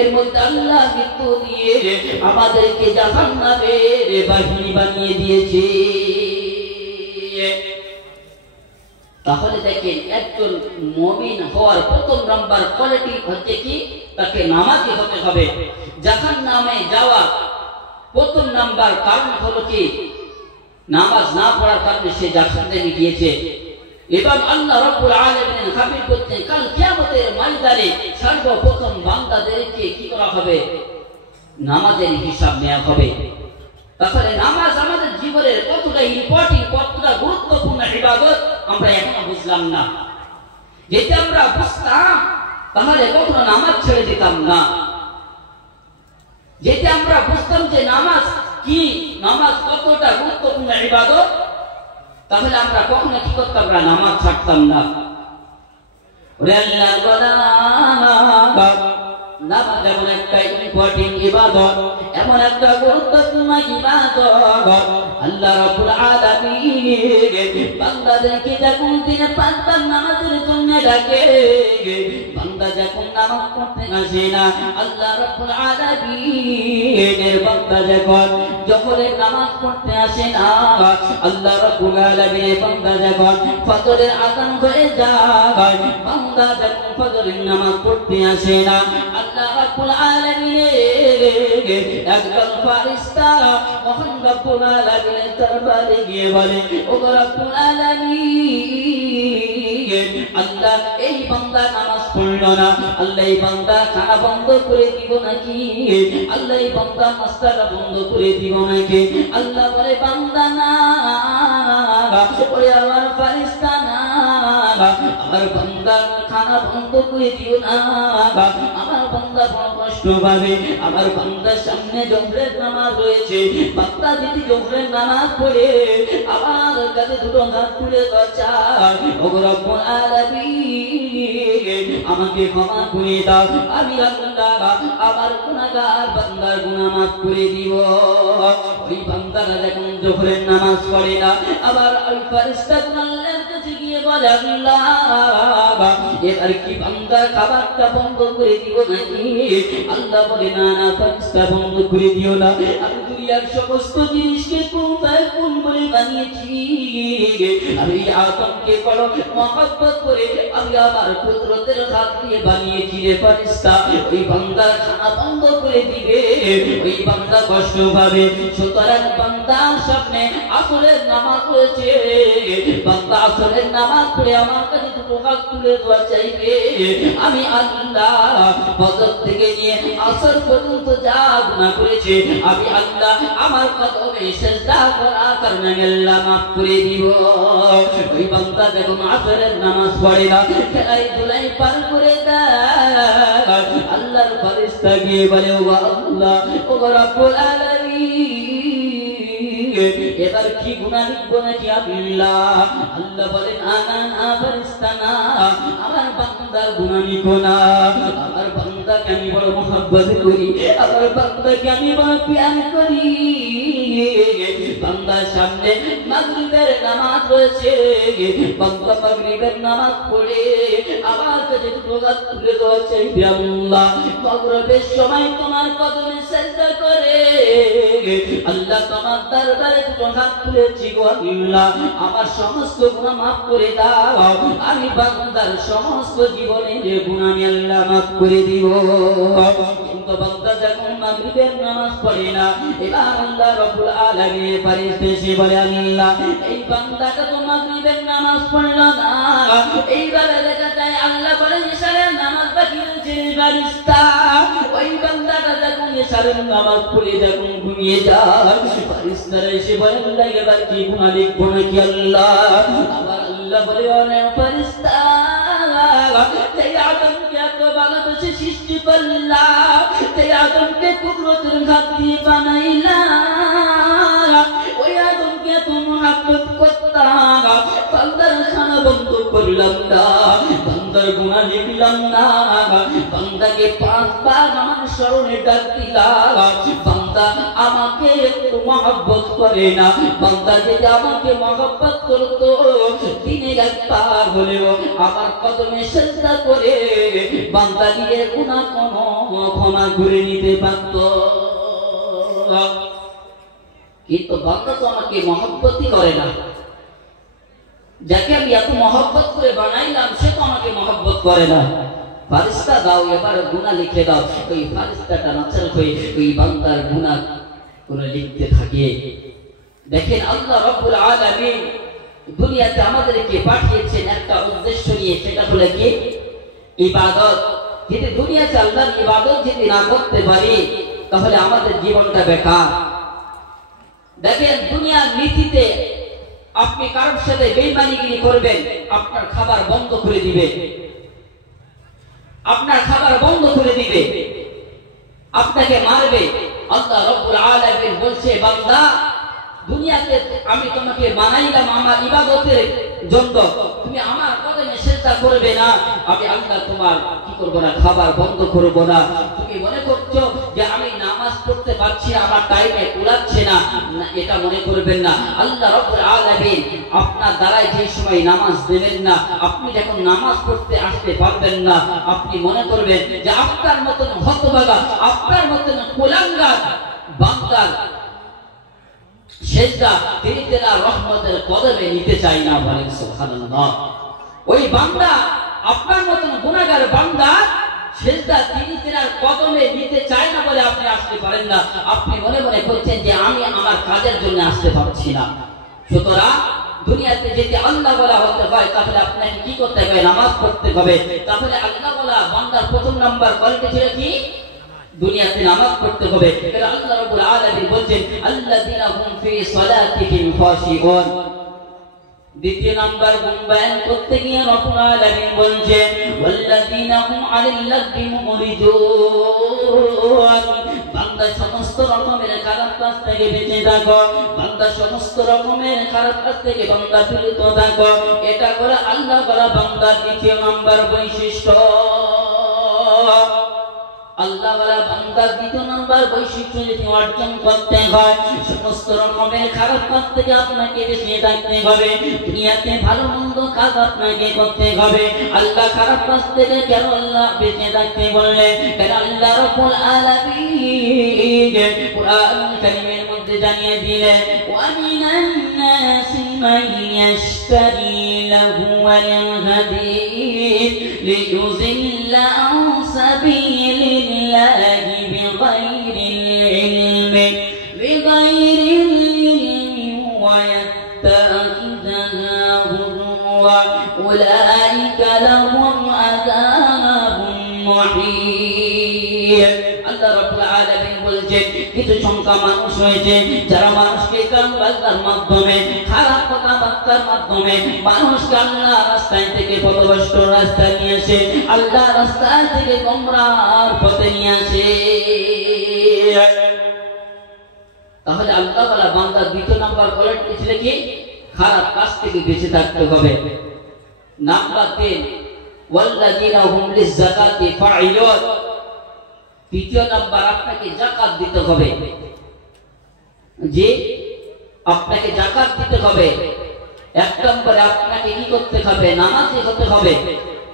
এর মধ্যে আল্লাহ মৃত্যু দিয়ে আমাদেরকে জাহান্নামের বাহিনী বানিয়ে দিয়েছে। তাহলে দেখেন একজন মুমিন হওয়ার প্রথম নাম্বার কোয়ালিটি হচ্ছে কি, তাকে নামাজি হতে হবে। জাহান্নামে যাওয়া প্রথম নাম্বার কারণ হলো কি, নামাজ না পড়ার কারণে সে জাহান্নামে গিয়েছে। এবং আল্লাহ রাব্বুল আলামিন খাবির করতে কাল কিয়ামতের ময়দানে সর্বপ্রথম বান্দাদেরকে কি করা হবে, নামাজের হিসাব নেওয়া হবে। তাহলে নামাজ আমাদের জীবনের কতটা ইম্পর্টেন্ট, কতটা গুরুত্বপূর্ণ ইবাদত আমরা এখনো বুঝলাম না। যদি আমরা বুঝতাম তাহলে কখনো নামাজ ছেড়ে দিতাম না। যদি আমরা বুঝতাম যে নামাজ কি, নামাজ কতটা গুরুত্বপূর্ণ ইবাদত, তাহলে আমরা কখনো কি করতাম না, নামাজ ছাড়তাম না। নামাজ এমন একটা ইম্পর্টেন্ট ইবাদত, এমন একটা গুরুত্বপূর্ণ ইবাদত। আল্লাহ রাব্বুল আলামিন বান্দাদেরকে যখন দিনে পাঁচবার নামাজের জন্য ডাকে, বান্দা যখন নামাজ পড়তে আসে না, আল্লাহ রাব্বুল আলামিনের বান্দা যখন জোহরের নামাজ পড়তে আসে না, আল্লাহ রাব্বুল আলামিনের বান্দা যখন ফজরের আযান হয়ে যায়, বান্দা যখন ফজরের নামাজ পড়তে আসে না, আল্লাহ রাব্বুল আলামিনের একজন ফেরেশতা মহান রাব্বুল আলামিনের দরবারে গিয়ে বলে, ও রাব্বুল আলামিন, আল্লাহ এই বান্দা নামাজ পড়লো না, আল্লাহ এই বান্দা খানা বন্ধ করে দিব নাকি, আল্লাহ এই বান্দা নাস্তাটা বন্ধ করে দিব নাকি? আল্লাহ বলে, বান্দা না, ওরে আমার ফেরেশতা না, আমার বান্দা খানা বন্ধ করে দিও না, আমার বান্দা বড় কষ্ট পাবে। আমার বান্দার সামনে জোহরের নামাজ রয়েছে, বান্দা যদি জোহরের নামাজ পড়ে আমার কাছে দুটো হাত তুলে চায়, ও রব্বুল আলামিন আমাকে ক্ষমা করে দাও, আমি আল্লাহ আমার গুনাহগার বান্দার গুনাহ মাফ করে দিব। ওই বান্দারা যখন জোহরের নামাজ পড়ে না, আবার ওই ফেরেশতা আল্লাহর কাছে গিয়ে বলে, আল্লাহ এবার কি বান্দার খাবারটা বন্ধ করে দিব নাকি? আল্লাহ বলে, না না ফেরেশতা বন্ধ করে দিও না, আমি দুনিয়ার সমস্ত জিনিসকে কোন বলে বানিয়েছি, আমি আদমকে বড় মহব্বত করে আমি আমার কুদরতের হাত দিয়ে বানিয়েছি রে ফেরেশতা, ওই বান্দার খানা বন্ধ করে দিবে, ওই বান্দা কষ্ট পাবে। সুতরাং বান্দার সামনে আসরের নামাজ রয়েছে, বান্দা আসরের নামাজ পড়ে আমার কাছে দুটো হাত তুলে দোয়া চাইবে, আমি আল্লাহ ফজর থেকে নিয়ে আসর পর্যন্ত যা গুনাহ করেছে আমি আল্লাহ আমার কদমে সিজদা করার কারণে আল্লাহ মাফ করে দিব। ওই বান্দা যখন আসরের নামাজ পড়ে না, খেলাই ধুলাই পার করে দেয়, আল্লাহর ফেরেশতা গিয়ে বলে, ও আল্লাহ, ও রব্বুল আলামিন এবার কি গুনাহ লিখবো নাকি? আল্লাহ বলেন, না না ফেরেশতা না, আমার বান্দার গুনাহ লিখো না, আমার বান্দাকে আমি বড় মহব্বত করি, আমার বান্দাকে আমি বড় প্যার করি। বান্দার সামনে মাগরিবের নামাজ রয়েছে, বান্দা মাগরিবের নামাজ পড়ে আমার কাছে দুটো হাত তুলে দোয়া চাইবে, আল্লাহ মাগরিবের সময় তোমার কদমে সিজদা করে আল্লাহ তোমার দরবারে দুটো হাত তুলেছি গো আল্লাহ, আমার সমস্ত গুনাহ মাফ করে দাও, আমি বান্দার সমস্ত জীবনের গুনাহ আমি আল্লাহ মাফ করে দিব। কিন্তু বান্দা যখন মাগরিবের নামাজ পড়ে না, এবার আল্লাহ রাব্বুল আলামিনের ফেরেশতা এসে বলে, আল্লাহ এই বান্দাটা তো মাগরিবের নামাজ পড়লো না, এইভাবে দেখা যায় আল্লাহ বলে ইশারের নামাজ বাকি রয়েছে ফেরেশতা, ওই বান্দাটা যখন ইশারের নামাজ পড়ে যখন ঘুমিয়ে যায়, ফেরেশতারা এসে বলে, আল্লাহ এবার কি গুনাহ লিখবো নাকি? আল্লাহ আবার আল্লাহ বলে, অনেক ফেরেশতা এই আদমকে এত ভালোবেসে সৃষ্টি করলা, এই আদমকে কুদরতের হাত দিয়ে বানাইলা, ওই আদমকে এত মহব্বত করতাম, বান্দার খানা বন্ধ করলাম না, বান্দার গুনাহ লিখলাম না, বান্দাকে 5 বার আমার স্মরণে ডাক দিলাম, বান্দা আমাকে একটু মহব্বত করে না। বান্দা যদি আমাকে মহব্বত করতো দিনে একবার হলেও আমার কদমে সিজদা করে বান্দা নিজের গুনাহ ক্ষমা করে নিতে পারত। কিন্তু বান্দা তো আমাকে মহব্বতই করে না। যাকে আমি এত মহব্বত করে বানাইলাম সে তো আমাকে মহব্বত করে না। ফারিস্তা দাও এবার গুনাহ লিখে দাও। ওই ফারিস্তাটা নাচার হয়ে ওই বান্দার গুনাহ করে লিখতে থাকে। দেখেন আল্লাহ রাব্বুল আলামিন দুনিয়াতে আমাদেরকে পাঠিয়েছেন একটা উদ্দেশ্য নিয়ে, সেটা হলো কি ইবাদত। যদি দুনিয়াতে আল্লাহর ইবাদত যদি না করতে পারি তাহলে আমাদের জীবনটা বেকার। দেখেন দুনিয়ার নীতিতে আপনি কারোর সাথে বেঈমানিগিরি করবেন, আপনার খাবার বন্ধ করে দিবে, আপনার খাবার বন্ধ করে দিবে, আপনাকে মারবে। আল্লাহ রাব্বুল আলামিন বলছে বান্দা দুনিয়াতে আমি তোমাকে বানাইলাম আমার ইবাদতের জন্য, তুমি আমার কদমে সিজদা করবে না, আমি আল্লাহ তোমার কি করব না, খাবার বন্ধ করব না। তুমি মনে করছো যে আমি নামাজ পড়তে পারছি না, আমার টাইমে কুলাচ্ছে না, এটা মনে করবেন না। আল্লাহ রাব্বুল আলামিন আপনার দ্বারাই যে সময় নামাজ দেবেন না, আপনি যখন নামাজ পড়তে আসতে পারবেন না, আপনি মনে করবেন যে আপনার মতন হতভাগা, আপনার মতন কুলাঙ্গার বান্দার সিজদা তিনি তার রহমতের কদমে নিতে চাই না। বলেন সুবহানাল্লাহ। ওই বান্দা আপনার মতন গুনাহগার বান্দা সিজদা তিনি তার কদমে নিতে চায় না বলে আপনি আসতে পারেন না। আপনি মনে মনে করছেন যে আমি আমার কাজের জন্য আসতে পারছি না। সুতরাং দুনিয়াতে যদি আল্লাহ বলা হতে হয় তাহলে আপনাকে কি করতে হবে, নামাজ পড়তে হবে। তাহলে আল্লাহ বলা বান্দার প্রথম নাম্বার কোয়ালিটি ছিল কি, দুনিয়াতে নামাজ পড়তে হবে। কারণ আল্লাহ রাব্বুল আলামিন বলেন আল্লাযিনা হুম ফি সালাতিহিম খাশিউন। দ্বিতীয় নাম্বার গুণ বয়ান করতে গিয়ে রাব্বুল আলামিন বলেন ওয়াল্লাযিনা হুম আনিল লাগবি মুরিদুন। বান্দা সমস্ত রকমের খারাপ কাজ থেকে বেঁচে থাকো, বান্দা সমস্ত রকমের খারাপ কাজ থেকে বান্দা বিরত থাকো। এটা করে আল্লাহ বলা বান্দার দ্বিতীয় নাম্বার বৈশিষ্ট্য। আল্লাহ ওয়ালা বান্দার দ্বিতীয় নাম্বার বৈশিষ্ট্য যদি অর্জন করতে হয়, সমস্ত রকমের খারাপ কাজ থেকে আপনাকে বেঁচে থাকতে হবে। দুনিয়াতে ভালো মন্দ কাজ আপনাকে করতে হবে। আল্লাহ খারাপ কাজ থেকে কেন আল্লাহ বেঁচে থাকতে বললেন? কারণ আল্লাহ রাব্বুল আলামিন কুরআনুল কারীমের মধ্যে জানিয়ে দিলেন ওয়া মিনান নাসি মান ইয়াশতারি লাহুওয়াল হাদিস লিয়ুযিল্লা আন সাবিলিল্লাহি বিগাইরি ইলমিন ওয়া ইয়াত্তাখিযাহা হুজুওয়া উলাইকা লাহুম আযাবুন মুহীন। আল্লাহ রাব্বুল আলামিন বলেছেন কিছু সংখ্যা মানুষ হয়েছে যারা মানুষকে গান বাজনার মাধ্যমে, খারাপ কথাবার্তার মাধ্যমে মানুষকে আল্লাহ রাস্তায় থেকে পথভ্রষ্ট রাস্তায় নিয়ে আসে, আল্লাহ রাস্তায় থেকে গোমরাহর পথে নিয়ে আসে। তাহলে আল্লাহ ওয়ালা বান্দার দ্বিতীয় নাম্বার কোয়ালিটি ছিল কি, খারাপ কাজ থেকে বেঁচে থাকতে হবে। নাম্বার 3 ওয়াল্লাযিনা হুম লিয-যাকাতি ফাঈলুন। তৃতীয় নাম্বার আপনাকে যাকাত দিতে হবে। যে আপনাকে যাকাত দিতে হবে। এক নম্বরে আপনাকে কি করতে হবে, নামাজি হতে হবে।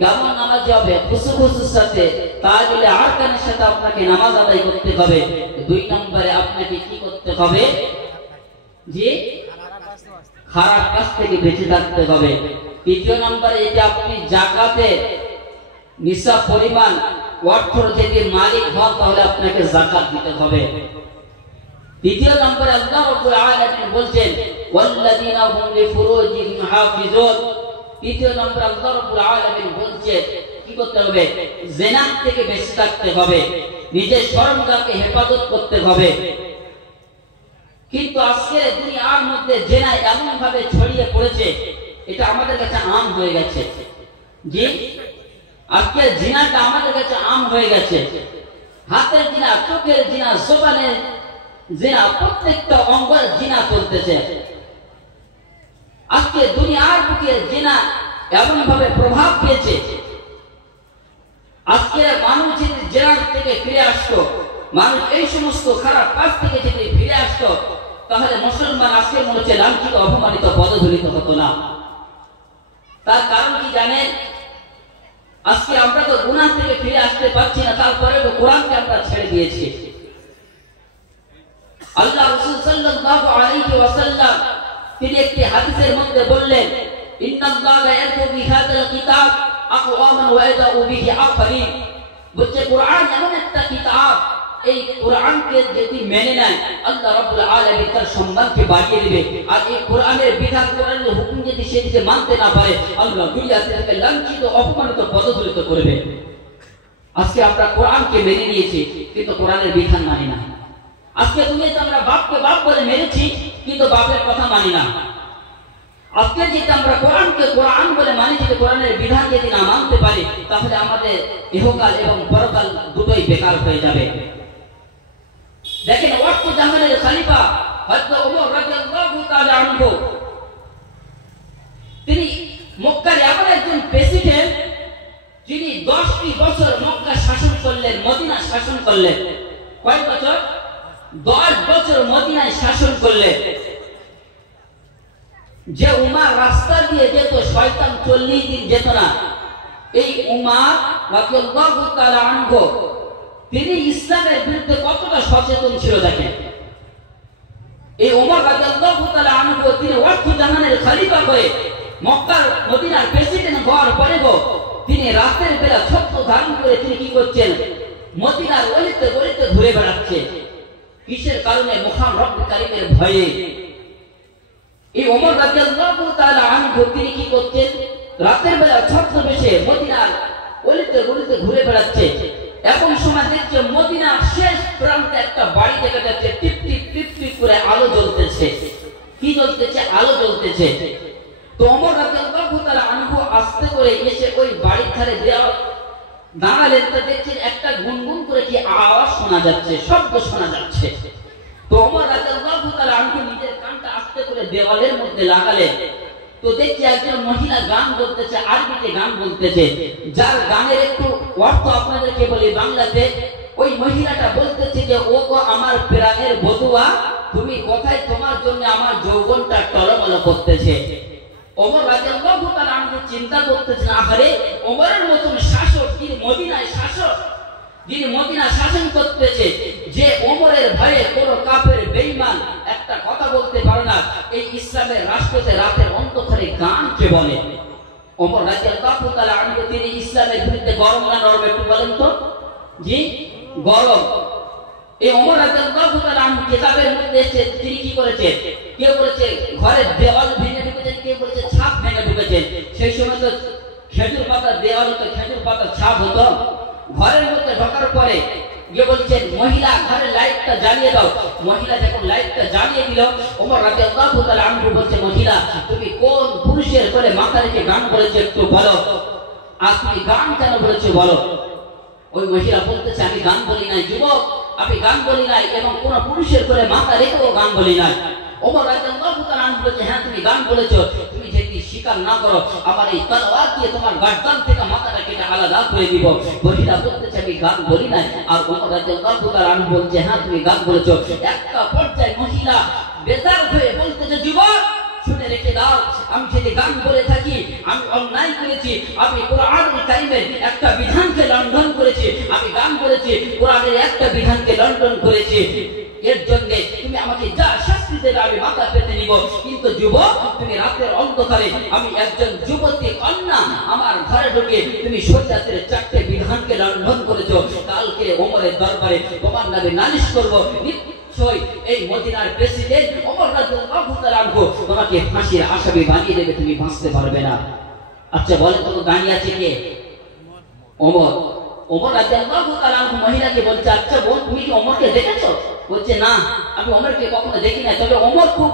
কেমন নামাজি হবে? খুশুর সাথে, তাহলে আরকানের সাথে আপনাকে নামাজ আদায় করতে হবে। দুই নম্বরে আপনাকে কি করতে হবে, যে খারাপ কাজ থেকে বেঁচে থাকতে হবে। তৃতীয় নম্বরে যে আপনি যাকাতের নিসাব পরিমাণ অর্থ যদি মালিক হন তাহলে আপনাকে যাকাত দিতে হবে। দ্বিতীয় নম্বরে আল্লাহ রাব্বুল আলামিন বলেন ওয়াল্লাযিনা হুম লিফুরুজিহিম হাফিজুন। তৃতীয় নম্বরে আল্লাহ রাব্বুল আলামিন বলেন কি করতে হবে, জিনা থেকে বেঁচে থাকতে হবে, নিজের শরমগাকে হেফাজত করতে হবে। কিন্তু আজকে দুনিয়ার মধ্যে জিনা এমন ভাবে ছড়িয়ে পড়েছে, এটা আমাদের কাছে আম হয়ে গেছে। জি, আজকে জিনাটা আমাদের কাছে আম হয়ে গেছে। হাতের জিনা, চোখের জিনা, জবানের জিনা, প্রত্যেকটা অঙ্গের জিনা চলতেছে। আজকে দুনিয়ার বুকে জিনা এমন ভাবে প্রভাব পেয়েছে, আজকে মানুষ যদি জিনার থেকে ফিরে আসতো মানুষ এই সমস্ত খারাপ কাজ থেকে যদি ফিরে আসতো, তাহলে মুসলমান আজকে মনে হচ্ছে লাঞ্ছিত, অপমানিত, পদধূলিত হতো না। তার কারণ কি জানেন? আজকে আমরা তো গুনাহ থেকে ফিরে আসতে পারছি না, তারপরে তো কোরআনকে আমরা ছেড়ে দিয়েছি। আল্লাহ রাসূল সাল্লাল্লাহু আলাইহি ওয়াসাল্লাম তিনি একটি হাদিসের মধ্যে বললেন, ইন্নাল্লাহা ইয়ারফু বিহাদাল কিতাব আকওয়ামান ওয়া ইয়াদউ বিহি আখরিন। বলছে কোরআন এমন একটা কিতাব, এই কোরআনকে যদি মেনে নেয় আল্লাহ রাব্বুল আলামিন তার সম্মানকে বাড়িয়ে দিবে। আর এই কোরআনের বিধান, কোরআনের হুকুম যদি সে নিজে মানতে না পারে, আল্লাহ দুনিয়াতে তাকে লাঞ্ছিত, অপমানিত, পদদলিত করবে। আজকে আমরা কোরআনকে মেনে নিয়েছি কিন্তু কোরআনের বিধান মানি না। আজকে দুনিয়াতে আমরা বাপকে বাপ বলে মেনেছি কিন্তু বাপের কথা মানি না। আজকে যদি আমরা কোরআনকে কোরআন বলে মানি, যদি কোরআনের বিধান যদি না মানতে পারি, তাহলে আমাদের ইহকাল এবং পরকাল দুটোই বেকার হয়ে যাবে। দেখেন ওয়াক্ত জামানের খলিফা হযরত ওমর রাদিয়াল্লাহু তাআলা আনহু, তিনি মক্কার এমন একজন প্রেসিডেন্ট যিনি 10টি বছর মক্কা শাসন করলেন, মদিনা শাসন করলেন। কয় বছর? 10 বছর মদিনায় শাসন করলেন। যে উমার রাস্তা দিয়ে যেত, শয়তান 40 দিন যেত না। এই উমার রাদিয়াল্লাহু তাআলা আনহু তিনি ইসলামের বিরুদ্ধে কতটা সচেতন ছিল দেখেন। এই ওমর রাদিয়াল্লাহু তাআলা আনহু তিনি ওয়াক্ত জামানের খলিফা হয়ে মক্কার মদিনার প্রেসিডেন্ট হওয়ার পরেও তিনি রাতের বেলা ছত্র ধারণ করে তিনি কি করছেন? মদিনার গলিতে গলিতে ঘুরে বেড়াচ্ছে। কিসের কারণে? মুহাম্মদ রব্বুল কারীমের ভয়ে। এই ওমর রাদিয়াল্লাহু তাআলা আনহু তিনি কি করছেন? রাতের বেলা ছদ্মবেশে মদিনার গলিতে গলিতে ঘুরে বেড়াচ্ছে। এমন সময় দেখছে মদিনার শেষ প্রান্তে একটা বাড়ি দেখা যাচ্ছে, টিপ টিপ টিপ টিপ করে আলো জ্বলতেছে। কি জ্বলতেছে? আলো জ্বলতেছে। তো ওমর রাদিয়াল্লাহু তাআলা আনহু আস্তে করে এসে ওই বাড়ির ধারে দাঁড়ালেন। তো দেখছেন একটা গুনগুন করে কি আওয়াজ শোনা যাচ্ছে, শব্দ শোনা যাচ্ছে। তো ওমর রাদিয়াল্লাহু তাআলা আনহু নিজের কানটা আস্তে করে দেওয়ালের মধ্যে লাগালেন। তো দেখছি একজন মহিলা গান বলতেছে, আরবিতে গান বলতেছে, যার গানের একটু অর্থ আপনাদেরকে বলি বাংলাতে। ওই মহিলাটা বলতেছে যে, ও গো আমার প্রাণের বধুয়া, তুমি কোথায়? তোমার জন্য আমার যৌবনটা টলমল করতেছে। ওমর রাদিয়াল্লাহু তাআলা আনহু চিন্তা করতেছেন, আহারে ওমরের মতন শাসক, যিনি মদিনায় শাসক, যিনি মদিনা শাসন করতেছে, যে ওমরের ভয়ে কোন কাফের বেঈমান একটা কথা বলতে পারে না, এই ইসলামের রাষ্ট্রতে রাতের অন্ধকারে গান কে বলে? ওমর রাদিয়াল্লাহু তাআলা আনহু তিনি ইসলামের বিরুদ্ধে গরম না নরম একটু বলেন তো? জি গরম। এই ওমর রাদিয়াল্লাহু তাআলা আনহু কিতাবের মধ্যে এসে তিনি কি করেছে? কেউ বলেছে ঘরের দেওয়াল ভেঙে ঢুকেছেন, কেউ বলেছে ছাদ ভেঙে ঢুকেছেন। সেই সময় তো খেজুর পাতার দেওয়াল হতো, খেজুর পাতার ছাদ হতো। ঘরের মধ্যে ঢোকার পরে যে বলছেন, মহিলা ঘরের লাইটটা জ্বালিয়ে দাও। মহিলা যখন লাইটটা জ্বালিয়ে দিল, ওমর রাদিয়াল্লাহু তাআলা আনহু বলছে, মহিলা তুমি কোন পুরুষের করে মাথা রেখে গান বলেছো একটু বলো, আর তুমি গান কেন বলেছো বলো। ওই মহিলা বলতেছে, আমি গান বলি নাই যুবক, আমি গান বলি নাই, এবং কোন পুরুষের করে মাথা রেখেও গান বলি নাই। ওমর রাদিয়াল্লাহু তাআলা আনহু বলছে, হ্যাঁ তুমি গান বলেছো, তুমি যদি স্বীকার না করো আমার এই তলোয়ার দিয়ে তোমার গর্দান থেকে মাথাটা কেটে আলাদা করে দিব। মহিলা বলতেছে, আমি গান বলি নাই। আর ওমর রাদিয়াল্লাহু তাআলা আনহু বলছে, হ্যাঁ তুমি গান বলেছো। একটা পর্যায়ে মহিলা বেজার হয়ে বলতেছে, যুবক শুনে রেখে দাও, আমি যদি গান বলে থাকি আমি অন্যায় করেছি, আমি কোরআনুল কারীমের একটা বিধানকে লঙ্ঘন করেছি, আমি গান বলেছি কোরআনের একটা বিধানকে লঙ্ঘন করেছি, এর জন্য তুমি আমাকে যা শাস্তি দেবে আমি মাথা পেতে নিব। কিন্তু যুবক তুমি রাতের অন্ধকারে, আমি একজন যুবতী কন্যা, আমার ঘরে ঢুকে তুমি শরীয়তের 4টে বিধানকে লঙ্ঘন করেছো, কালকে ওমরের দরবারে তোমার নামে নালিশ করব। এই মদিনার প্রেসিডেন্ট ওমর রাদিয়াল্লাহু তাআলা আনহু তোমাকে ফাঁসির আসামি বানিয়ে দেবে, তুমি বাঁচতে পারবে না। আচ্ছা বলেন তো গানি আছে কে? ওমর। ওমর রাদিয়াল্লাহু তাআলা আনহু মহিলাকে বলছে, আচ্ছা বোন তুমি কি ওমরকে দেখেছো? বলছে, না আমি ওমরকে কখনো দেখি না, তবে ওমর খুব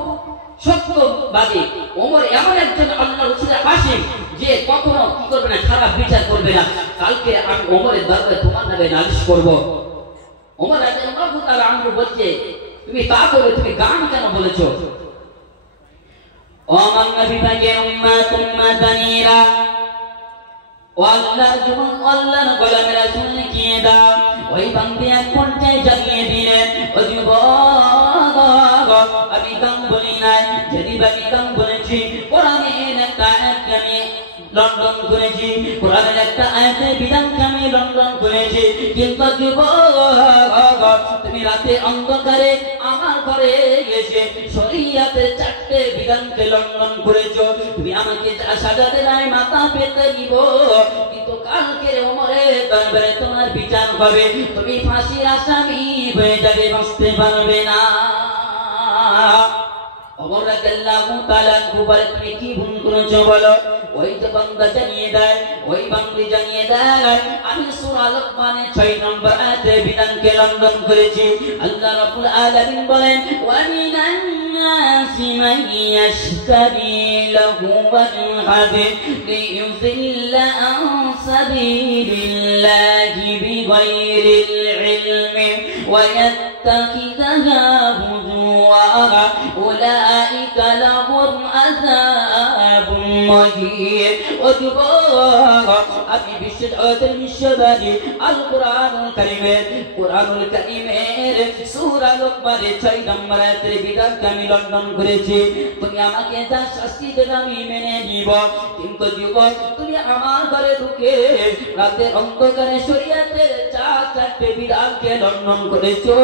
সত্যবাদী। ওমর এমন একজন আল্লাহর রাসূলের আশিক যে কখনো কি করবে না, খারাপ বিচার করবে না। কালকে আমি ওমরের দরবারে তোমার নামে নালিশ করব। ওমর রাদিয়াল্লাহু তাআলা আনহু বলছে, তুমি তা করে তুমি গান কেন বলেছো? ও আমার নবী পাকের উম্মত উম্মতানিরা, ও আল্লাহর জন্য আল্লাহর গোলামেরা শুনে কি দাও, ও ওই বান্দি এক পর্যায়ে জানিয়ে দিলেন, ও যুবক, আমি গান বলি নাই, যদি আমি গান বলেছি কোরআনের একটা আয়াতকে আমি লন্ডন করেছি, কোরআনের একটা আয়াতের বিধানকে আমি লন্ডন করেছি, কিন্তু যুবক তুমি রাতে অন্ধকারে আমার ঘরে এসে শরীয়তের 4টে বিধানকে লন্ডন করেছো। তুমি আমাকে সাজাতে নাই, মাথা পেতে দিব, কিন্তু কালকে ওমরের দরবারে তোমার বিচার হবে, তুমি ফাঁসির আসামি হয়ে যাবে, বাঁচতে পারবে না। ওমর রাদিয়াল্লাহু তাআলা আনহু বলে, তুমি কি ভুল করেছো বলো? ওই যে বান্দা জানিয়ে দেয়, ওই বান্দি জানিয়ে দেয়, আমি সূরা লোকমানের 6 নম্বর আয়াতের বিধানকে লঙ্ঘন করেছি। আল্লাহ রাব্বুল আলামিন বলেন, ওয়া মিনান নাসি মান ইয়াশতারি লাহুল হাদিস লিয়ুযিল্লা আন সাবিলিল্লাহি বিগাইরিল ইলমি ওয়া ইয়াত্তাখিযাহা হুজুওয়া উলাইকা লাহুম আযাবুন মুহিন। ও যুবক, আমি বিশ্ববাদী আল কোরআনুল কারীমের সূরা লোকমানের 6 নম্বর আয়াতের বিধানকে আমি লঙ্ঘন করেছি। তুমি আমাকে যা শাস্তি দেবে আমি মেনে নিব, কিন্তু যুবক তুমি আমার ঘরে ঢুকে রাতের অন্ধকারে শরীয়তের 4টে বিধানকে লঙ্ঘন করেছো,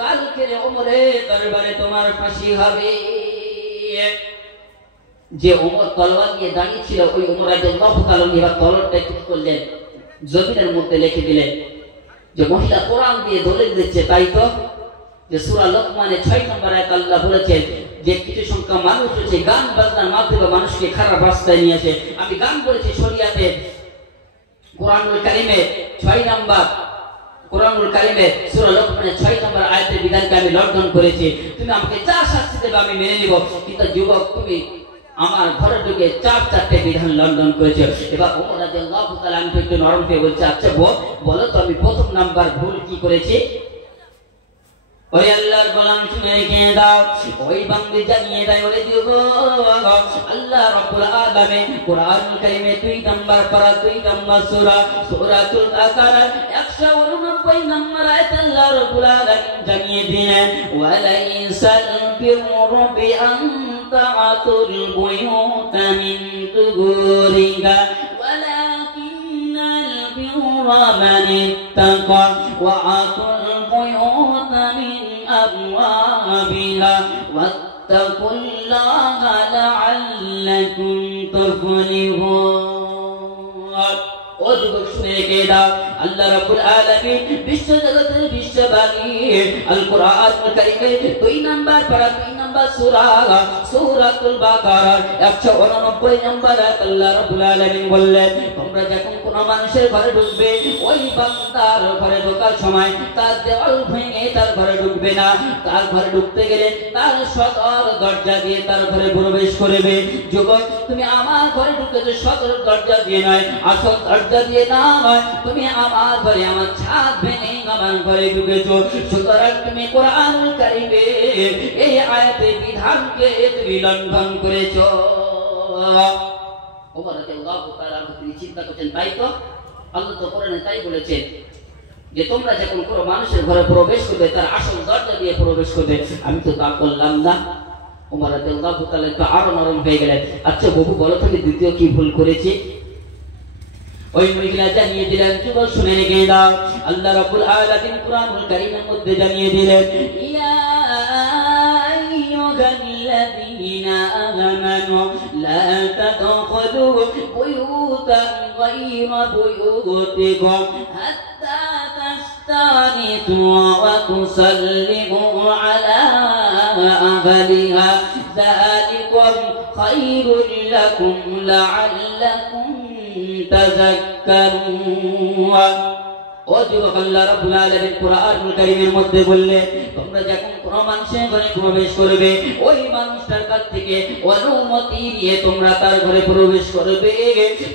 কালকে ওমরের দরবারে তোমার ফাঁসি হবে। যে ওমর তলোয়ার নিয়ে দাঁড়িয়েছিল, ওই ওমর রাদিয়াল্লাহু তাআলা এবার তলোয়ারটা ঠিক করলেন, জমিনের মধ্যে লিখে দিলেন যে মহিলা কোরআন দিয়ে দলিল দিচ্ছে, তাই তো যে সূরা লোকমানের 6 নম্বর আয়াত আল্লাহ বলেছেন যে কিছু সংখ্যক মানুষ হচ্ছে গান বাজনার মাধ্যমে মানুষকে খারাপ রাস্তায় নিয়ে আসে। আমি গান বলেছি শরীয়তে কোরআনুল কারীমে 6 নম্বর কোরআনুল কারীমে সূরা লোকমানের 6 নম্বর আয়াতের বিধানকে আমি লঙ্ঘন করেছি, তুমি আমাকে যা শাস্তি দেবে আমি মেনে নিব, কিন্তু যুবক তুমি আমার ঘরে ঢুকে 4টে বিধান লঙ্ঘন করেছে। এবার ওমর রাদিয়াল্লাহু তাআলা আনহু একটু নরম হয়ে বলছে, আচ্ছা বলো তো আমি প্রথম নাম্বার ভুল কি করেছি? ওই আল্লাহর গোলাম শুনে রেখে দাও, ওই বান্দি জানিয়ে দেয়, ওরে যুবক আল্লাহ রাব্বুল আলামিন কোরআনুল কারীমে 2 নম্বর পারা 2 নম্বর সূরাতুল বাকারা 189 নম্বর আয়াত আল্লাহ রাব্বুল আলামিন জানিয়ে দিলেন, ওয়ালাইসাল বিররু বিআন তা'তুল বুয়ুতা মিন যুহুরিহা ওয়ালাকিন্নাল বিররা মান ইত্তাকা ওয়া আতুল বুয়ুতা মিন أبوابها واتقوا الله لعلكم تفلحون। ও যুবক শুনে রেখে দাও, আল্লাহ রাব্বুল আলামিন বিশ্ব জগতের বিশ্ববাদী আল কোরআনুল কারীমের 2 নম্বর পারা 2 নম্বর সূরাতুল বাকারা 189 নম্বর আয়াত আল্লাহ রাব্বুল আলামিন বললেন, তোমরা যখন কোন মানুষের ঘরে ঢুকবে, ওই বান্দার ঘরে ঢোকার সময় তার দেওয়াল ভেঙে তার ঘরে ঢুকবে না, তার ঘরে ঢুকতে গেলে তার সদর দরজা দিয়ে তার ঘরে প্রবেশ করবে। যুবক তুমি আমার ঘরে ঢুকেছো সদর দরজা দিয়ে নয়, আসল দরজা দিয়ে নয়, তুমি আমার ঘরে আমার ছাদ ভেঙে আমার ঘরে ঢুকেছো, সুতরাং তুমি কোরআনুল কারীমে এই আয়াতের বিধানকে তুমি লঙ্ঘন করেছো। ওমর রাদিয়াল্লাহু তাআলা তিনি চিন্তা করছেন, তাই তো আল্লাহ তো কোরআনে তাই বলেছেন যে তোমরা যখন কোনো মানুষের ঘরে প্রবেশ করবে তার আসল দরজা দিয়ে প্রবেশ করবে, আমি তো তা করলাম না। ওমর রাদিয়াল্লাহু তাআলা তো আরো নরম হয়ে গেলেন, আচ্ছা বাবু বলো তুমি দ্বিতীয় কি ভুল করেছি? ওই মহিলা জানিয়ে দিলেন, যুবক শুনে রেখে দাও, আল্লাহ রাব্বুল আলামিন কোরআনুল কারীমের মধ্যে জানিয়ে দিলেন, ইয়া আইয়ুহাল্লাযীনা আমানু লা তাদখুলু বুয়ুতান গায়রা বুয়ুতিকুম হাত্তা তাস্তানিসু ওয়া তুসাল্লিমু আলা আহলিহা যালিকুম খায়রুল লাকুম লাআল্লাকুম তাযাক্কারুন। ও যুবক আল্লাহ রাব্বুল আলামিন কোরআনুল কারীমের মধ্যে বললেন, তোমরা যখন কোনো মানুষের ঘরে প্রবেশ করবে, ওই মানুষটার কাছ থেকে অনুমতি নিয়ে তোমরা তার ঘরে প্রবেশ করবে।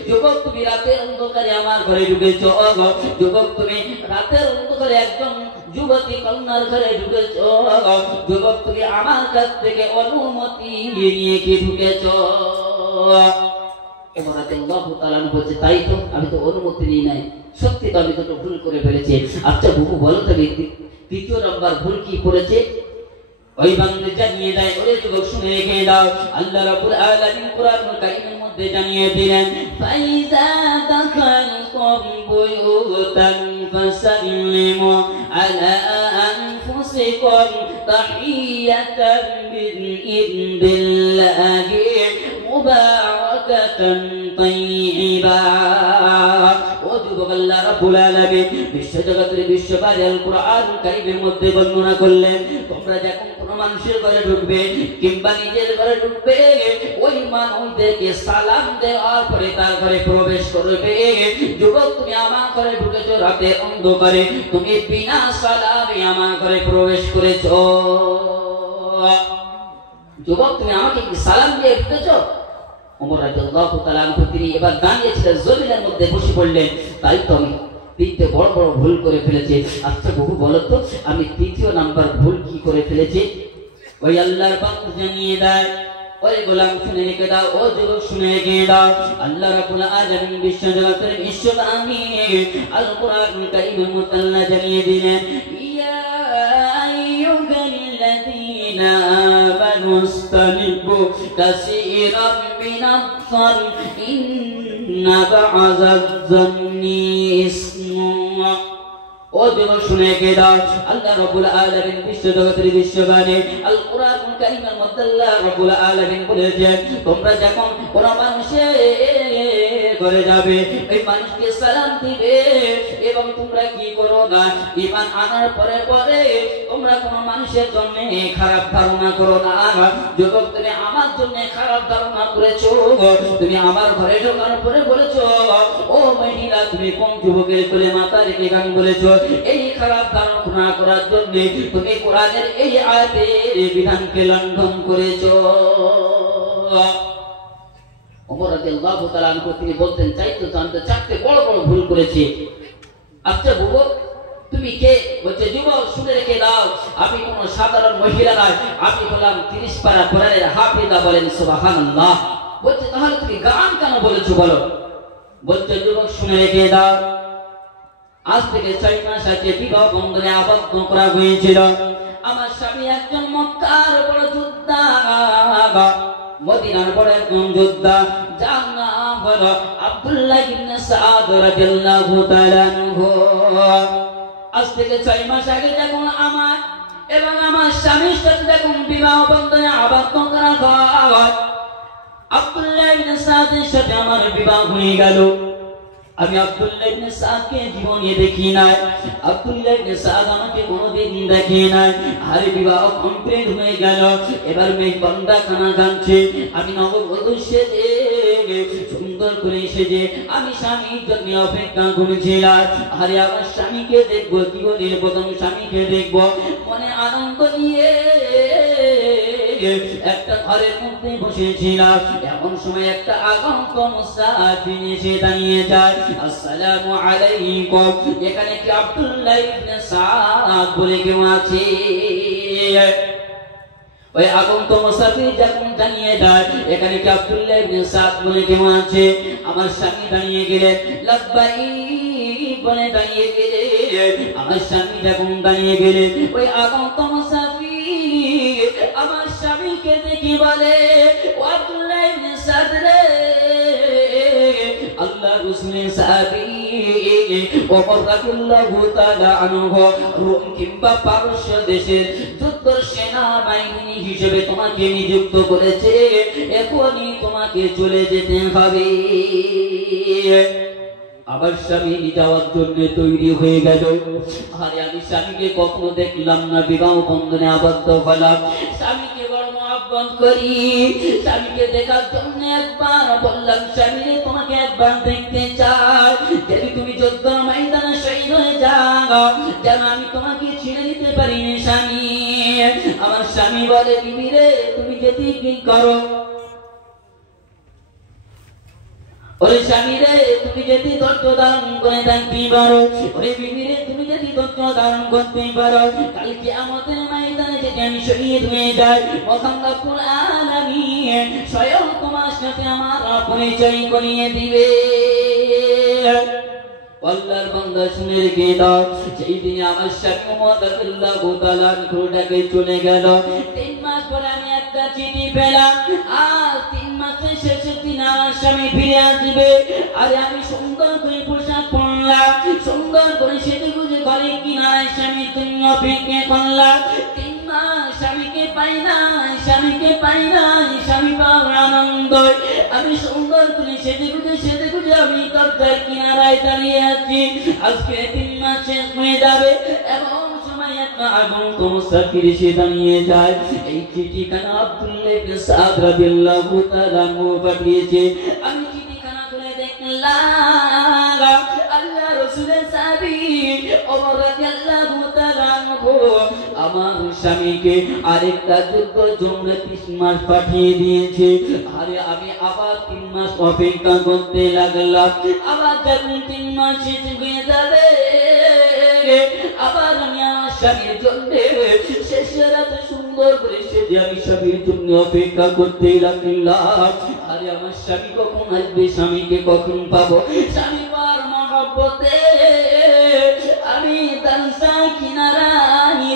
যুবক তুমি রাতের অন্ধকারে আমার ঘরে ঢুকেছো, যুবক তুমি রাতের অন্ধকারে একদম যুবতী কন্যার ঘরে ঢুকেছো, যুবক তুমি আমার কাছ থেকে অনুমতি নিয়ে কি ঢুকেছো? ওমর রাদিয়াল্লাহু তাআলা বলছে তাই তো, আমি তো অনুমতি নিই নাই, সত্যি তো আমি তো ভুল করে ফেলেছি। আচ্ছা বুবু বলো তো তৃতীয় নাম্বার ভুল কি করেছে? ওই বান্দা জানিয়ে দেয়, ওরে যুবক শুনে রেখে দাও, আল্লাহ রাব্বুল আলামিন কুরআনুল কারীমের মধ্যে জানিয়ে দিলেন, ফাইজা দাখালতুম বুয়ুতান ফাসাল্লিমু আলা আনফুসিকুম তাহিয়াতান মিন ইনদিল্লাহি মুবারাকাতান তাইয়্যিবা। ও যুবক, আল্লাহ রাব্বুল আলামিন বিশ্বজগতের বিশ্ববাদী আল কুরআনুল কারীমের মধ্যে বর্ণনা করলেন, তোমরা যখন কোনো মানুষের ঘরে ঢুকবে কিংবা নিজের ঘরে ঢুকবে, ওই মানুষদেরকে সালাম দেওয়ার পরে তার ঘরে প্রবেশ করবে। যুবক, তুমি আমার ঘরে ঢুকেছো রাতের অন্ধকারে, তুমি বিনা সালামে আমার ঘরে প্রবেশ করেছো। যুবক, তুমি আমাকে কি সালাম দিয়ে ঢুকেছো? ওমর রাদিয়াল্লাহু তাআলা তিনি এবার দাঁড়িয়েছিলেন, জমিনের মধ্যে বসে পড়লেন, তাই তো আমি তিনটে বড় বড় ভুল করে ফেলেছি। আচ্ছা বহু বলো তো আমি তৃতীয় নাম্বার ভুল কি করে ফেলেছি? ওই আল্লাহর বান্দা জানিয়ে দেয়, ওই গোলাম শুনে রেখে দাও, ও যুবক শুনে রেখে দাও, আল্লাহ রাব্বুল আলামিন বিশ্বজগতের বিশ্ববাণী আল কুরআনুল কারীমের মধ্যে আল্লাহ জানিয়ে দিলেন, ইয়া আইয়ুহাল্লাযীনা আমানু ইসতানিবু কাসীরাম মিনাজ-যন্নি ইন্না বা'যাজ-যন্নি ইসমুন। ও যুবক শুনে রেখে দাও, আল্লাহ রাব্বুল আলামিন বিশ্বজগতের বিশ্ববাণী আল কুরআনুল কারীমের মধ্যে আল্লাহ রাব্বুল আলামিন বলেছেন, তোমরা যখন কোন মানুষের ঘরে যাবে, ওই মানুষকে সালাম দিবে এবং তোমরা কি করো না, ঈমান আনার পরে পরে তোমরা কোন মানুষের জন্য খারাপ ধারণা করো না। যুবক, তুমি আমার জন্য খারাপ ধারণা করেছো, তুমি আমার ঘরে ঢোকার পরে বলেছো, ও মহিলা তুমি কোন যুবকের কোলে মাথা রেখে গান বলেছো, এই খারাপ ধারণা করার জন্য তুমি কোরআনের এই আয়াতের বিধানকে লঙ্ঘন করেছো। ওমর রাদিয়াল্লাহু তাআলা তিনি বলতেন, চাইতো জানতে চারটে বড় বড় ভুল করেছে। আচ্ছা বুবু তুমি কে? বলছে, যুবক শুনে রেখে দাও, আমি কোন সাধারণ মহিলা নয়, আমি হলাম 30 পারা কোরআনের হাফেজা। বলেন সুবহানাল্লাহ। বলছে, তাহলে তুমি গান কেন বলেছো বলো? বলছে, যুবক শুনে রেখে দাও, আজ থেকে 6 মাস আগে বিবাহ বন্ধনে আবদ্ধ করা হয়েছিল। আমার স্বামী একজন মক্কার বড় যোদ্ধা, মদিনার বড় একজন যোদ্ধা, যার নাম হলো আব্দুল্লাহ ইবনে সাদ রাদিয়াল্লাহু তাআলা আনহু। আজ থেকে 6 মাস আগে যখন আমার এবং আমার স্বামীর সাথে যখন বিবাহ বন্ধনে আবদ্ধ করা হয়, আব্দুল্লাহ ইবনে সাদের সাথে আমার বিবাহ হয়ে গেল। আমি আব্দুল্লাহ ইবনে সাদকে জীবনে দেখি নাই, আব্দুল্লাহ ইবনে সাদ আমাকে কোনোদিন দেখে নাই। আর বিবাহ কমপ্লিট হয়ে গেল, এবার মেহমানরা খানা খাচ্ছে, আমি নববধূ সেজে সুন্দর করে সেজে আমি স্বামীর জন্য অপেক্ষা করেছিলাম। আরে আমার স্বামীকে দেখবো, জীবনের প্রথম স্বামীকে দেখবো, মনে আনন্দ নিয়ে একটা ঘরের মধ্যে বসেছিলাম। এমন সময় একটা আগন্ত মুসাফির এসে দাঁড়িয়ে যায়, আসসালামু আলাইকুম, এখানে কি আব্দুল্লাহ ইবনে সাদ বলে কেউ আছে? ওই আগন্ত মুসাফির যখন দাঁড়িয়ে যায়, এখানে কি আব্দুল্লাহ ইবনে সাদ বলে কেউ আছে? আমার স্বামী দাঁড়িয়ে গেলেন, লাব্বাইক বলে দাঁড়িয়ে গেলেন। আমার স্বামী যখন দাঁড়িয়ে গেলেন, ওই আগন্ত মুসাফির আমার স্বামীকে দেখি বলে, ও আব্দুল্লাহ ইবনে সাদ রে, আল্লাহ রাসূলের সাহাবী ওমর রাদিয়াল্লাহু তাআলা আনহু রোম কিংবা পারস্য দেশের যুদ্ধ সেনাবাহিনী হিসেবে তোমাকে নিযুক্ত করেছে, এখনই তোমাকে চলে যেতে হবে। আমার স্বামী যাওয়ার জন্য তৈরি হয়ে গেল। আরে আমি স্বামীকে কখনো দেখলাম না, বিবাহ বন্ধনে আবদ্ধ হলাম, স্বামীকে বড় মহব্বত করি। স্বামীকে দেখার জন্য একবার বললাম, স্বামী তোমাকে একবার দেখতে চাই, যদি তুমি যুদ্ধ ময়দানে শহীদ হয়ে যাও যেন আমি তোমাকে ছেড়ে দিতে পারি না স্বামী। আমার স্বামী বলে, বিবি রে তুমি যেতে কি করো? ওরে স্বামী রে তুমি যদি ধৈর্য ধারণ করে থাকতে পারো, ওরে বিবি রে তুমি যদি ধৈর্য ধারণ করতে পারো, কাল কিয়ামতের ময়দানে যদি আমি শহীদ হয়ে যাই, মহান রব্বুল আলামিন স্বয়ং তোমার সাথে আমার পরিচয় করিয়ে দিবে। আল্লাহর বান্দা শুনে রেখে দাও, সেই দিন আমার স্বামী ওমর রাদিয়াল্লাহু তাআলা আনহুটাকে চলে গেল। 3 মাস পরে আমি একটা চিঠি পেলাম, আর 3 মাসের শেষে দিন আমার স্বামী ফিরে আসবে। আরে আমি সুন্দর করে পোশাক পরলাম, সুন্দর করে সেজে গুজে ঘরে কিনারায় স্বামীর জন্য অপেক্ষা করলাম। 3 মাস স্বামীকে পাই না, স্বামীকে পাই না, স্বামী পাওয়ার আনন্দ আমি সুন্দর করে সেজে গুজে আমি দরজার কিনারায় দাঁড়িয়ে আছি। আজকে 3 মাস শেষ হয়ে যাবে, এবং সময় একটা আগন্তুক মুসাফির এসে দাঁড়িয়ে যায়। এই চিঠিখানা আব্দুল্লাহ ইবনে সাদ রাদিয়াল্লাহু তাআলা পাঠিয়েছে। আমি চিঠিখানা খুলে দেখলাম আল্লাহ রাসূলের সাহাবী ওমর রাদিয়াল্লাহু তাআলা আমার স্বামীকে আরেকটা যুদ্ধ জন্য 30 মাস পাঠিয়ে দিয়েছে। আরে আমি আবার 3 মাস অপেক্ষা করতে লাগলাম। আবার যখন 3 মাস শেষ হয়ে যাবে, আবার আমি আমার স্বামীর জন্য শেষ রাতে সুন্দর করে সেজে আমি স্বামীর জন্য অপেক্ষা করতে লাগলাম। আরে আমার স্বামী কখন আসবে, স্বামীকে কখন পাবো? স্বামী পাওয়ার মহব্বতে আমি দরজা কিনারায়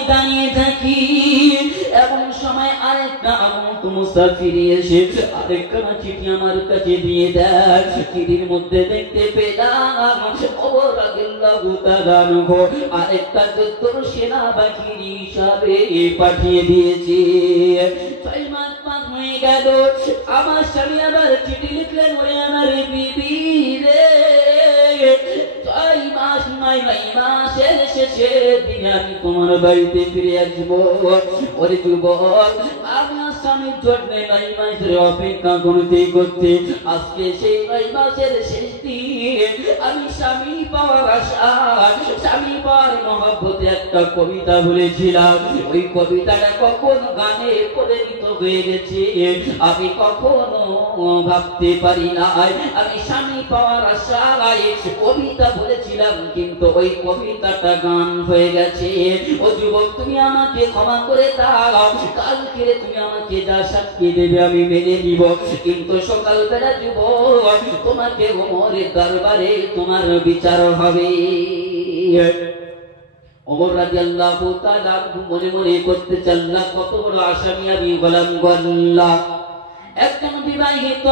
দাঁড়িয়ে থাকি। এমন সময় আরেকটা আগন্তুক মুসাফির এসে আরেকখানা চিঠি আমার কাছে দিয়ে দেয়। চিঠির মধ্যে দেখতে পেলাম ওমর রাদিয়াল্লাহু তাআলা আরেকটা যুদ্ধর সেনাবাহিনীর হিসাবে পাঠিয়ে দিয়েছে। 6 মাস পার হয়ে গেল, আমার স্বামী আবার চিঠি লিখলেন, ওরে আমার বিবি রে, 6 মাস নয় মাসের শেষে দিনে আমি তোমার বাড়িতে ফিরে আসবো। ওরে যুবক, আমি স্বামীর জন্য 9 মাস ধরে অপেক্ষা করতে আজকে সেই 9 মাসের শেষ দিন আমি স্বামী পাওয়ার আশা, স্বামী পাওয়ার মহব্বতে একটা কবিতা বলেছিলাম। ওই কবিতাটা কখন গানে পরিণত হয়ে গেছে আমি কখনো ভাবতে পারি না। আমি স্বামী পাওয়ার আশায় কবিতা বলেছিলাম, কিন্তু ওই কবিতাটা গান হয়ে গেছে। ও যুবক, তুমি আমাকে ক্ষমা করে দাও, কালকে তুমি আমাকে যা শাস্তি দেবে আমি মেনে নিব, কিন্তু সকালবেলা যুবক তোমাকে ওমরের দরবারে তোমার বিচার হবে। ওমর রাদিয়াল্লাহু তাআলা মনে মনে করতে চাল্লা, কত বড় আসামি আমি গোলাম গল্লা। একজন বিবাহিত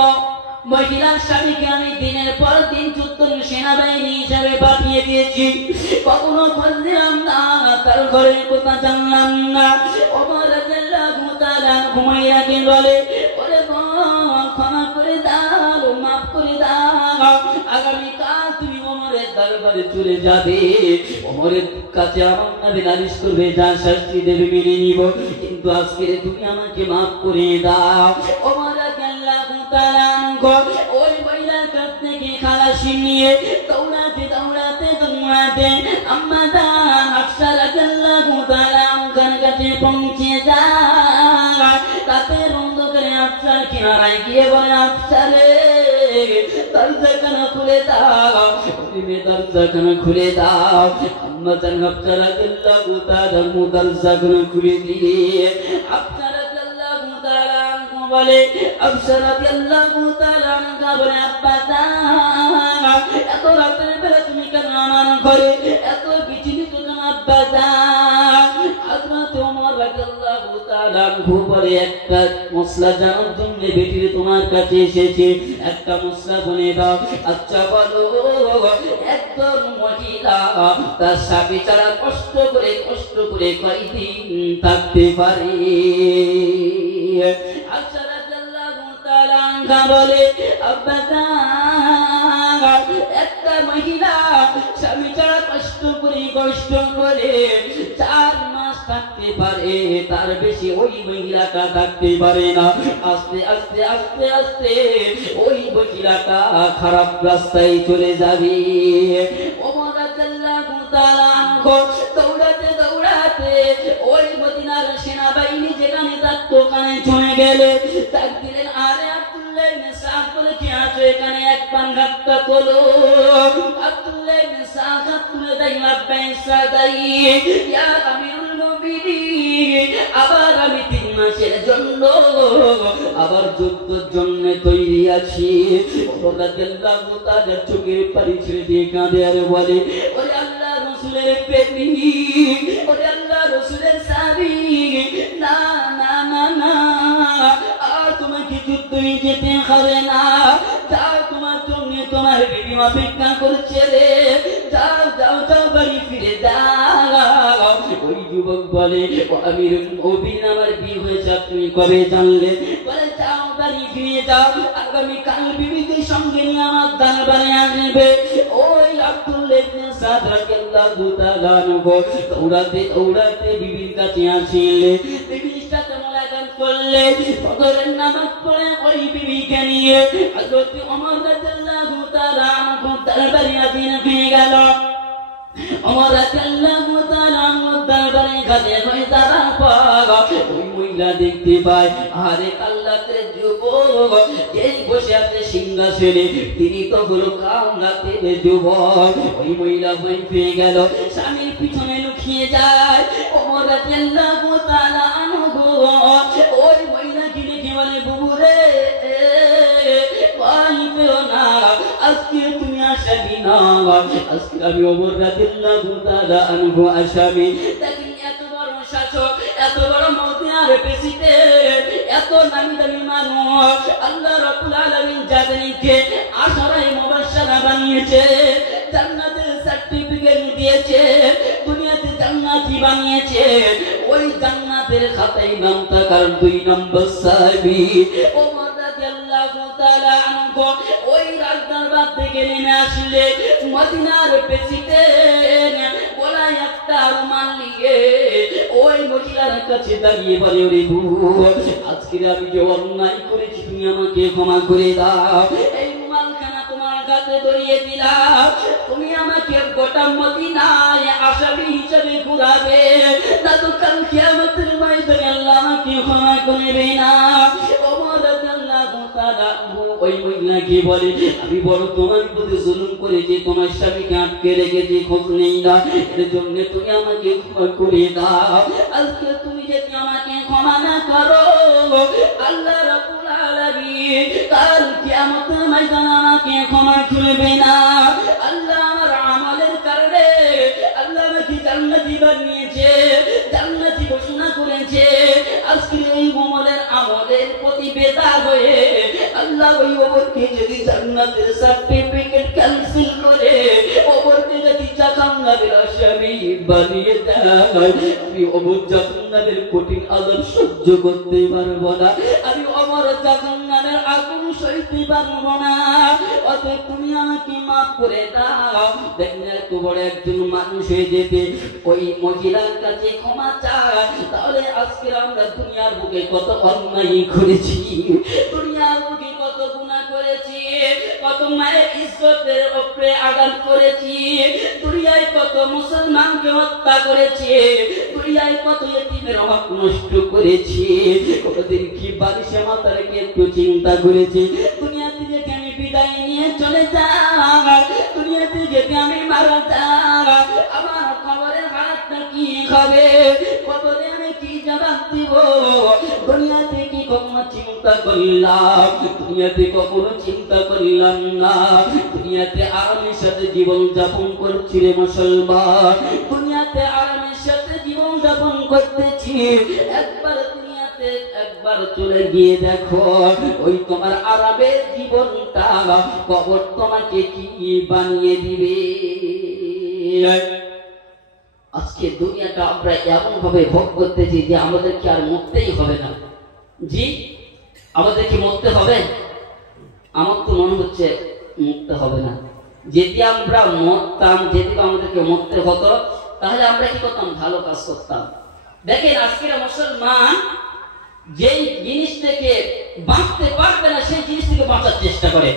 মহিলার স্বামীকে আমি দিনের পর দিন যুদ্ধ সেনাবাহিনী হিসাবে পাঠিয়ে দিয়েছি, কখনো খোঁজ দিলাম না, তার ঘরের কথা জানলাম না। ওমর রাদিয়াল্লাহু তাআলা ঘুমাইয়াকে বলে, ওরে ক্ষমা করে দাও, মাফ করে দাও, আগামীকাল তুমি ওমরের দরবারে চলে যাবে, ওমরের কাছে আমার নামে নালিশ করবে, যা শাস্তি দেবে মেনে নিব, কিন্তু আজকে তুমি আমাকে মাফ করে দাও। ওমর রাদিয়াল্লাহু তাআলা ওই মহিলার কাছ থেকে খালাসি নিয়ে দৌড়াতে আম্মা জান হাফসা রাদিয়াল্লাহু তাআলা আনহার কাছে পৌঁছে যায়। তাতে অন্ধকারে হাফসার কিনারায় গিয়ে বলে, হাফসা রে, দরজাখানা খুলে দাও, দরজাখানা খুলে দাও। আম্মা জান হাফসা রাদিয়াল্লাহু তাআলা দরজাখানা খুলে দিয়ে হাফসা রাদিয়াল্লাহু তাআলা বলে, হাফসা রাদিয়াল্লাহু তাআলা আনহা বলে, আব্বা জান এত রাতের বেলা তুমি কেন আমার ঘরে এত বিচলিত কেন আব্বা জান? হযরত ওমর রাদিয়াল্লাহু তাআলা বলে, একটা মশলা জানার জন্য বেটির তোমার কাছে এসেছে, একটা মশলা বলে দাও। আচ্ছা বলো, একজন মহিলা তার স্বামী ছাড়া কষ্ট করে কয়দিন থাকতে পারে? হাফসা রাদিয়াল্লাহু তাআলা আনহা বলে, আব্বা জান একটা মহিলা স্বামী ছাড়া কষ্ট করে 4 মাস থাকতে পারে, তার বেশি ওই মহিলাটা থাকতে পারে না। আস্তে আস্তে ওই মহিলাটা খারাপ রাস্তায় চলে যাবে। ওমর রাদিয়াল্লাহু তাআলা দৌড়াতে ওই মদিনার সেনাবাহিনী যেখানে থাকতো ওখানে চলে গেলে ডাক দিলেন, আরে আব্দুল্লাহ ইবনে সাদ বলে কি আছো এখানে? এক পান হাতটা তোলো। আব্দুল্লাহ ইবনে সাদ তুলে দেয়, লাব্বাইক সাদাই ইয়া আমিরুল মুমিনিন। আবার আমি 3 মাসের জন্য আবার যুদ্ধের জন্য তৈরি আছি। রাদিয়াল্লাহু তাআলা চোখের পানি ছেড়ে দিয়ে কাঁদে আর বলে, ওরে আল্লাহ রাসূলের প্রেমিক, ওরে আল্লাহ রাসূলের সাহাবী, না না না না, আর তোমাকে যুদ্ধে যেতে হবে না। যাও, তোমার জন্য তোমার বিবি অপেক্ষা করছে রে। যাও যাও যাও, বাড়ি ফিরে যাও। ওই যুবক বলে, ও আমিরুল মুমিনিন, আমার বিয়ে হয়েছে, আপনি কবে জানলেন? বলে, যাও বাড়ি ফিরে যাও, আগামীকাল বিবিকে সঙ্গে নিয়ে আমার দরবারে আসবে। ওই আব্দুল্লাহ ইবনে সাদ রাদিয়াল্লাহু তাআলা আনহু দৌড়াতে দৌড়াতে বিবির কাছে আসিলে, বিবির সাথে মোলাকাত করলে, ফজরের নামাজ পড়ে ওই বিবিকে নিয়ে হযরত ওমর রাদিয়াল্লাহু তাআলা আনহু দরবারে হাজির হয়ে গেল। ওমর রাদিয়াল্লাহু তাআলা আনহু দরবারে হাজির হয়ে যাওয়ার পর ওই মহিলা দেখতে পায়, আরে আল্লাহর যুবক এই বসে আছে সিংহাসনে, তিনি তো হলো কামরাতের যুবক। ওই মহিলা ভয় পেয়ে গেল, স্বামীর পিছনে লুকিয়ে যায়। ওমর রাদিয়াল্লাহু তাআলা আনহু ওই মহিলাকে দেখে বলে, বুবু রে, ভয় পেও না, আজকে তুমি আসামি না, আজকে আমি ওমর রাদিয়াল্লাহু তাআলা আনহু আসামি। দেখেন, এত বড় শাসক, এত বড় মওতিয়ার প্রেসিডেন্ট, এত নামি দামি মানুষ, আল্লাহ রাব্বুল আলামিন যাদেরকে আশারায়ে মুবাশশারা বানিয়েছে, জান্নাতের সার্টিফিকেট দিয়েছে, দুনিয়াতে জান্নাতি বানিয়েছে, ওই জান্নাতের খাতায় নাম থাকার 2 নম্বর সাহাবী ওমর রাদিয়াল্লাহু তাআলা আনহু ওই রাজদরবার থেকে নেমে আসলে মদিনার প্রেসিডেন্ট বলা একটা রুমাল নিয়ে ওই মহিলার কাছে দাঁড়িয়ে বলে, ওরে বুবু, আজকে আমি যে অন্যায় করেছি তুমি আমাকে ক্ষমা করে দাও। এই রুমালখানা তোমার কাছে ধরিয়ে দিলাম, তুমি আমাকে গোটা মদিনায় আসামি হিসেবে ঘুরাবে, তা তো কাল কিয়ামতের ময়দানে আল্লাহ আমাকে ক্ষমা করবে না। ওমর রাদিয়াল্লাহু তাআলা ওই মহিলাকে বলে, আমি বড় তোমার প্রতি জুলুম করেছি, তোমার স্বামীকে আটকে রেখেছি, খোঁজ নেই না, এর জন্য তুমি আমাকে ক্ষমা করে দাও। আজকে তুমি যদি আমাকে ক্ষমা না করো, আল্লাহ রাব্বুল আলামিন কাল কিয়ামতের ময়দানে আমাকে ক্ষমা করবে না। আল্লাহ আমার আমলের কারণে আল্লাহ আমাকে জান্নাতি বানিয়েছে, জান্নাতি ঘোষণা করেছে। আজকে এই ওমরের আমলের প্রতি বেজার হয়ে আল্লাহ ওই ওমরকে যদি জান্নাতের সার্টিফিকেট ক্যান্সেল করে ওমরকে যদি জাহান্নামের আসামি বানিয়ে দেয়, আমি ওমর জাহান্নামের কঠিন আযাব সহ্য করতে পারবো না, আমি ওমর জাহান্নামের আগুন সইতে পারবো না। অতএব তুমি আমাকে মাফ করে দাও। দেখেন, এত বড় একজন মানুষ হয়ে যেতে ওই মহিলার কাছে ক্ষমা চায়, তাহলে আজকে আমরা দুনিয়ার বুকে কত অন্যায় করেছি, দুনিয়ার বুকে কত গুনাহ করেছি, কত মায়ের ইজ্জতের উপরে আঘাত করেছি, দুনিয়ায় কত মুসলমানকে হত্যা করেছি, দুনিয়ায় কত ইতিমের হক নষ্ট করেছি। কোনদিন কি বালিশে মাথা রেখে একটু চিন্তা করেছি, দুনিয়া থেকে আমি বিদায় নিয়ে চলে যাই, দুনিয়া থেকে আমি মারা যাই, আমার কবরের হাতটা কি হবে, কবরে আমি কি জবাব দিব? দুনিয়াতে কি কখনো চিন্তা করলাম? দুনিয়াতে কখনো চিন্তা করলাম না। দুনিয়াতে আরামের সাথে জীবন যাপন করছি রে মুসলমান, দুনিয়াতে আরামের সাথে জীবন যাপন করতেছি। একবার দুনিয়াতে একবার চলে গিয়ে দেখো, ওই তোমার আরামের জীবনটা কবর তোমাকে কি বানিয়ে দিবে। আজকে দুনিয়াটা আমরা এমন ভাবে ভোগ করতেছি যে আমাদেরকে আর মরতেই হবে না। জি, আমাদের কি মরতে হবে? আমার তো মনে হচ্ছে মরতে হবে না। যদি আমরা মরতাম, যদি আমাদেরকে মরতে হতো, তাহলে আমরা কি করতাম? ভালো কাজ করতাম। দেখেন, আজকের মুসলমান যেই জিনিস থেকে বাঁচতে পারবে না সেই জিনিস থেকে বাঁচার চেষ্টা করে,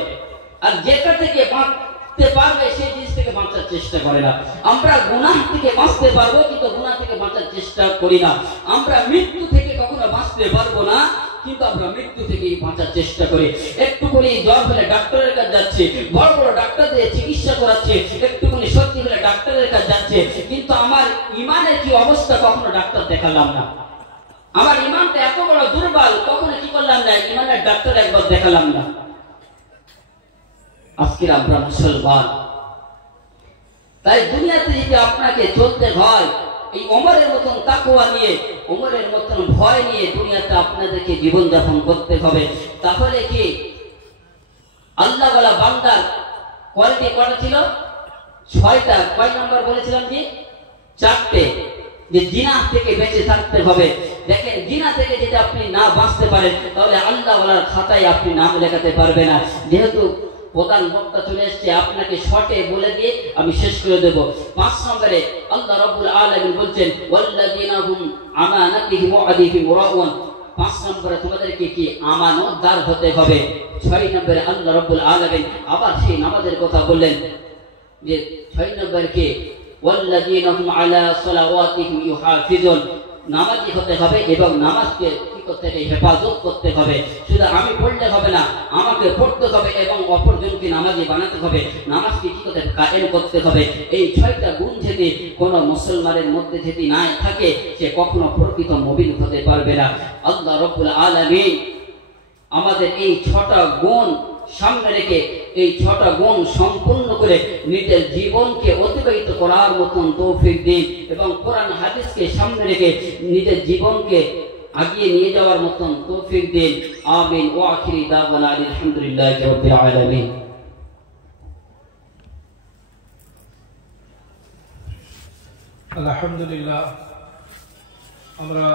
আর যেটা থেকে বাঁচতে পারবে সেই জিনিস থেকে বাঁচার চেষ্টা করে না। আমরা গুনাহ থেকে বাঁচতে পারবো, কিন্তু গুনাহ থেকে বাঁচার চেষ্টা করি না। আমরা মৃত্যু থেকে কখনো বাঁচতে পারবো না, কিন্তু আমরা মৃত্যু থেকে বাঁচার চেষ্টা করি। একটু করে জ্বর হলে ডাক্তারের কাছে যাচ্ছে, বড় বড় ডাক্তারদের চিকিৎসা করাচ্ছে, একটুখানি সত্যি হলে ডাক্তারের কাছে যাচ্ছে, কিন্তু আমার ইমানের কি অবস্থা কখনো ডাক্তার দেখালাম না। আমার ইমানটা এত বড় দুর্বল, কখনো কি করলাম না, ইমানের ডাক্তার একবার দেখালাম না। আজকে আমরা মুসলমান, তাই দুনিয়াতে যদি আপনাকে চলতে হয় এই ওমরের মতন তাকওয়া নিয়ে, ওমরের মতন ভয় নিয়ে দুনিয়াতে আপনাদেরকে জীবনযাপন করতে হবে। তাহলে কি আল্লাহ ওয়ালা বান্দার কোয়ালিটি কটা ছিল? 6টা। কয় নাম্বার বলেছিলাম যে 4টে, যে জিনা থেকে বেঁচে থাকতে হবে। দেখেন, জিনা থেকে যদি আপনি না বাঁচতে পারেন তাহলে আল্লাহ ওয়ালার খাতায় আপনি নাম লেখাতে পারবেন না। যেহেতু প্রধান বক্তা চলে এসেছে, আপনাকে শর্টে বলে দিয়ে আমি শেষ করে দেব। 5 নম্বরে আল্লাহ রাব্বুল আলামিন বলছেন ওয়াল্লাযিনা হুম আমানাতিহিম ওয়া আদিহিম রাউন। 5 নম্বরে তোমাদেরকে কি আমানতদার হতে হবে। 6 নম্বরে আল্লাহ রাব্বুল আলামিন আবার সেই নামাজের কথা বললেন, যে 6 নম্বরে কি ওয়াল্লাযিনা হুম আলা সালাওয়াতিহিম ইউহাফিজুন। নামাজি হতে হবে এবং নামাজকে কি করতে হবে? হেফাজত করতে হবে। শুধু আমি পড়লে হবে না, আমাকে পড়তে হবে এবং অপরজনকে নামাজি বানাতে হবে। নামাজকে কি করতে হবে? কায়েম করতে হবে। এই 6টা গুণ যদি কোনো মুসলমানের মধ্যে যদি না থাকে, সে কখনো প্রকৃত মুমিন হতে পারবে না। আল্লাহ রাব্বুল আলামিন আমাদের এই 6টা গুণ সামনে রেখে, এই 6টা গুণ সম্পূর্ণ করে নিজের জীবনকে অতিবাহিত করার মতন তৌফিক দিন এবং কোরআন হাদিসকে সামনে রেখে নিজের জীবনকে আগিয়ে নিয়ে যাওয়ার মতন তৌফিক দিন। আমিন। ওয়া আখিরি দাওয়ানা আলহামদুলিল্লাহি রাব্বিল আলামিন। আলহামদুলিল্লাহ, আমরা